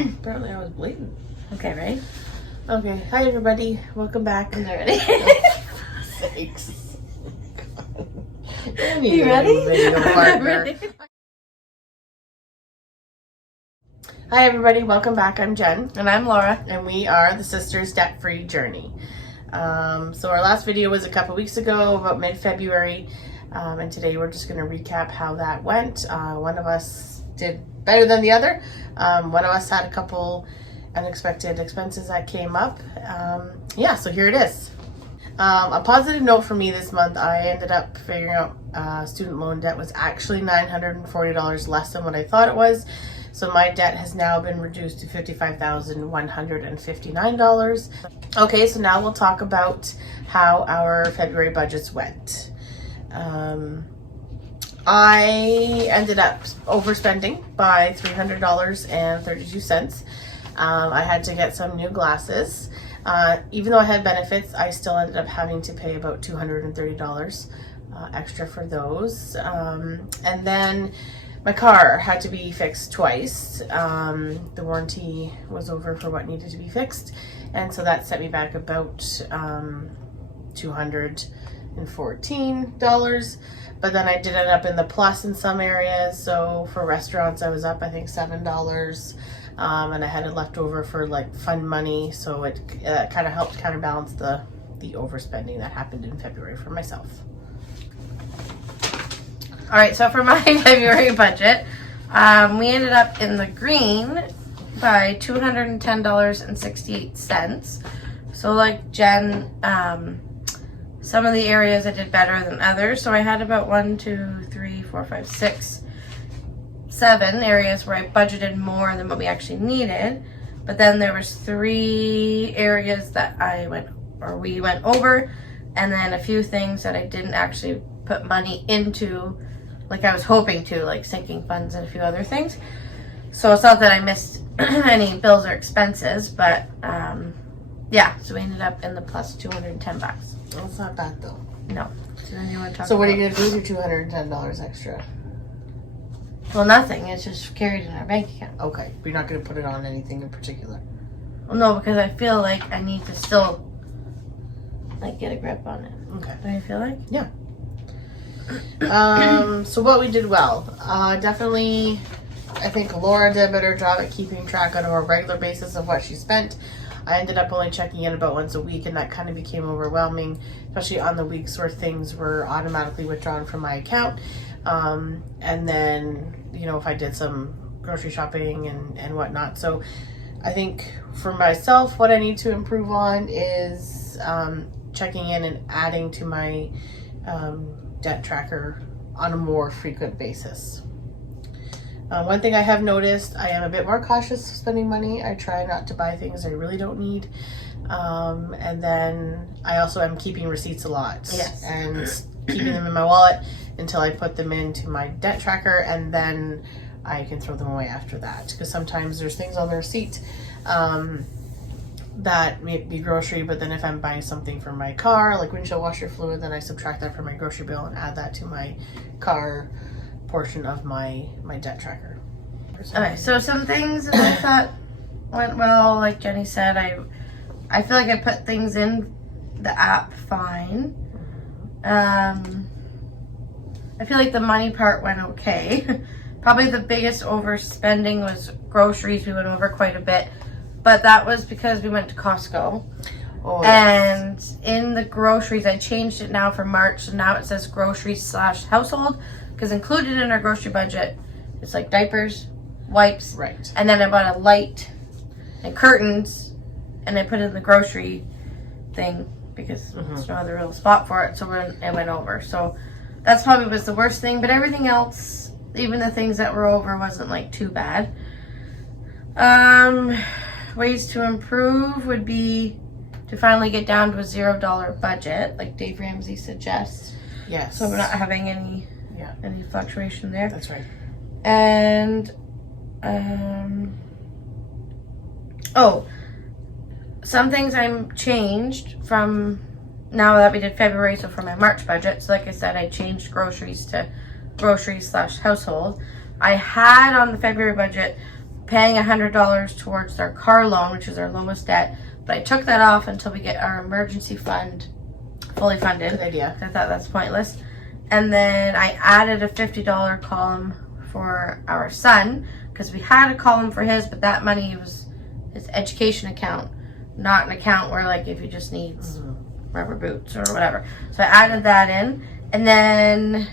Apparently I was blatant. Okay, ready? Okay, hi everybody. Welcome back. I'm ready. Sakes. You ready? Ready? Hi everybody, welcome back. I'm Jen. And I'm Laura. And we are the Sisters Debt-Free Journey. So our last video was a couple weeks ago, about mid-February. And today we're just going to recap how that went. One of us did better than the other. One of us had a couple unexpected expenses that came up. Yeah, so here it is. A positive note for me this month, I ended up figuring out student loan debt was actually $940 less than what I thought it was. So my debt has now been reduced to $55,159. Okay, so now we'll talk about how our February budgets went. I ended up overspending by $300.32. I had to get some new glasses. Even though I had benefits, I still ended up having to pay about $230 extra for those. And then my car had to be fixed twice. The warranty was over for what needed to be fixed. And so that set me back about $214. But then I did end up in the plus in some areas. So for restaurants, I was up, I think, $7. And I had it left over for like fun money. So it kind of helped counterbalance the overspending that happened in February for myself. All right, so for my February budget, we ended up in the green by $210.68. So like Jen, some of the areas I did better than others. So I had about 7 areas where I budgeted more than what we actually needed. But then there was 3 areas that we went over, and then a few things that I didn't actually put money into like I was hoping to, like sinking funds and a few other things. So it's not that I missed any bills or expenses, but yeah, so we ended up in the plus $210. That's not bad though. No. So then you want to talk So what are about... you going to do with your $210 extra? Well, nothing. It's just carried in our bank account. Okay, but you're not going to put it on anything in particular? Well, no, because I feel like I need to still like get a grip on it. Okay. Don't you feel like? Yeah. So what we did well, definitely, I think Laura did a better job at keeping track on a more regular basis of what she spent. I ended up only checking in about once a week, and that kind of became overwhelming, especially on the weeks where things were automatically withdrawn from my account. And then, you know, if I did some grocery shopping and whatnot. So I think for myself, what I need to improve on is checking in and adding to my debt tracker on a more frequent basis. One thing I have noticed, I am a bit more cautious spending money. I try not to buy things I really don't need. And then I also am keeping receipts a lot. Yes. And keeping them in my wallet until I put them into my debt tracker, and then I can throw them away after that. Because sometimes there's things on the receipt that may be grocery, but then if I'm buying something for my car, like windshield washer fluid, then I subtract that from my grocery bill and add that to my car portion of my debt tracker. Okay, so some things that I thought went well, like Jenny said, I feel like I put things in the app fine. I feel like the money part went okay. Probably the biggest overspending was groceries. We went over quite a bit, but that was because we went to Costco. Oh, yes. And in the groceries, I changed it now for March, so now it says groceries/household, because included in our grocery budget, it's like diapers, wipes, right. And then I bought a light and curtains, and I put it in the grocery thing because there's no other real spot for it, so it went over. So that's probably was the worst thing, but everything else, even the things that were over, wasn't like too bad. Ways to improve would be to finally get down to a $0 budget, like Dave Ramsey suggests. Yes. So we're not having any fluctuation there. That's right. And some things I'm changed from now that we did February, so for my March budget. So like I said, I changed groceries to groceries/household. I had on the February budget paying $100 towards their car loan, which is our lowest debt. But I took that off until we get our emergency fund fully funded. Good idea. I thought that's pointless. And then I added a $50 column for our son, because we had a column for his, but that money was his education account, not an account where like if he just needs rubber boots or whatever. So I added that in. And then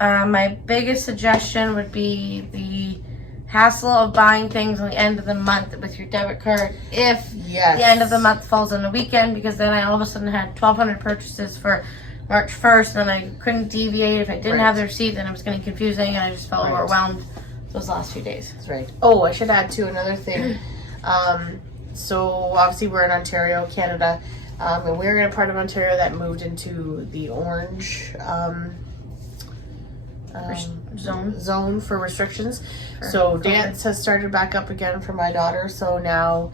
my biggest suggestion would be the hassle of buying things on the end of the month with your debit card if the end of the month falls on a weekend, because then I all of a sudden had 1,200 purchases for March 1st, and I couldn't deviate. If I didn't have the receipt, then it was getting confusing, and I just felt overwhelmed those last few days. That's right. Oh, I should add to another thing. So obviously we're in Ontario, Canada, and we're in a part of Ontario that moved into the orange zone for restrictions. So dance has started back up again for my daughter. So now,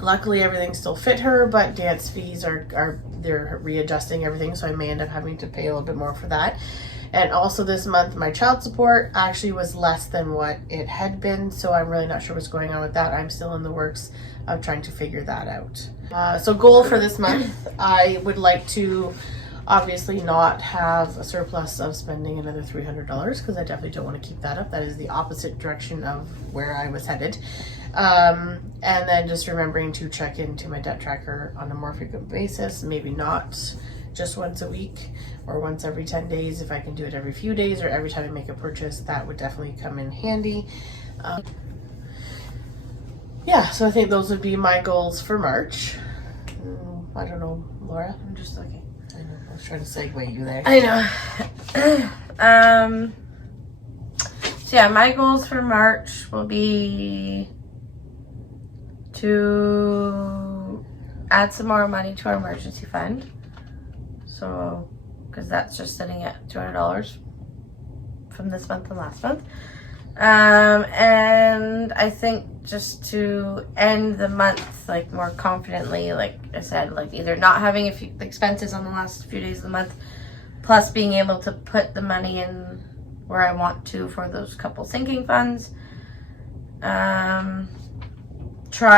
luckily everything still fit her, but dance fees are they're readjusting everything. So I may end up having to pay a little bit more for that. And also this month, my child support actually was less than what it had been. So I'm really not sure what's going on with that. I'm still in the works of trying to figure that out. So goal for this month, I would like to obviously not have a surplus of spending another $300, because I definitely don't want to keep that up. That is the opposite direction of where I was headed. And then just remembering to check into my debt tracker on a more frequent basis, maybe not just once a week or once every 10 days. If I can do it every few days or every time I make a purchase, that would definitely come in handy. Yeah, so I think those would be my goals for March. I don't know, Laura? I'm just looking. I was trying to segue you there. I know. So yeah, my goals for March will be to add some more money to our emergency fund. So, because that's just sitting at $200 from this month and last month. And I think just to end the month like more confidently, like I said, like either not having a few expenses on the last few days of the month, plus being able to put the money in where I want to for those couple sinking funds.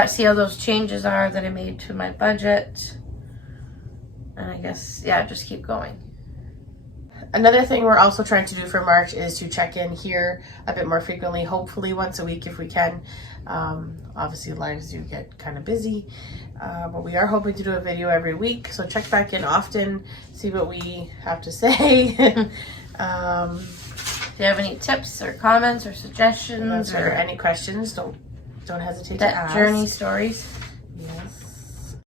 See how those changes are that I made to my budget. And I guess, yeah, just keep going. Another thing we're also trying to do for March is to check in here a bit more frequently, hopefully once a week if we can. Obviously lives do get kind of busy, but we are hoping to do a video every week. So check back in often, see what we have to say. If you have any tips or comments or suggestions or any questions, don't hesitate to that ask. journey stories. Yes.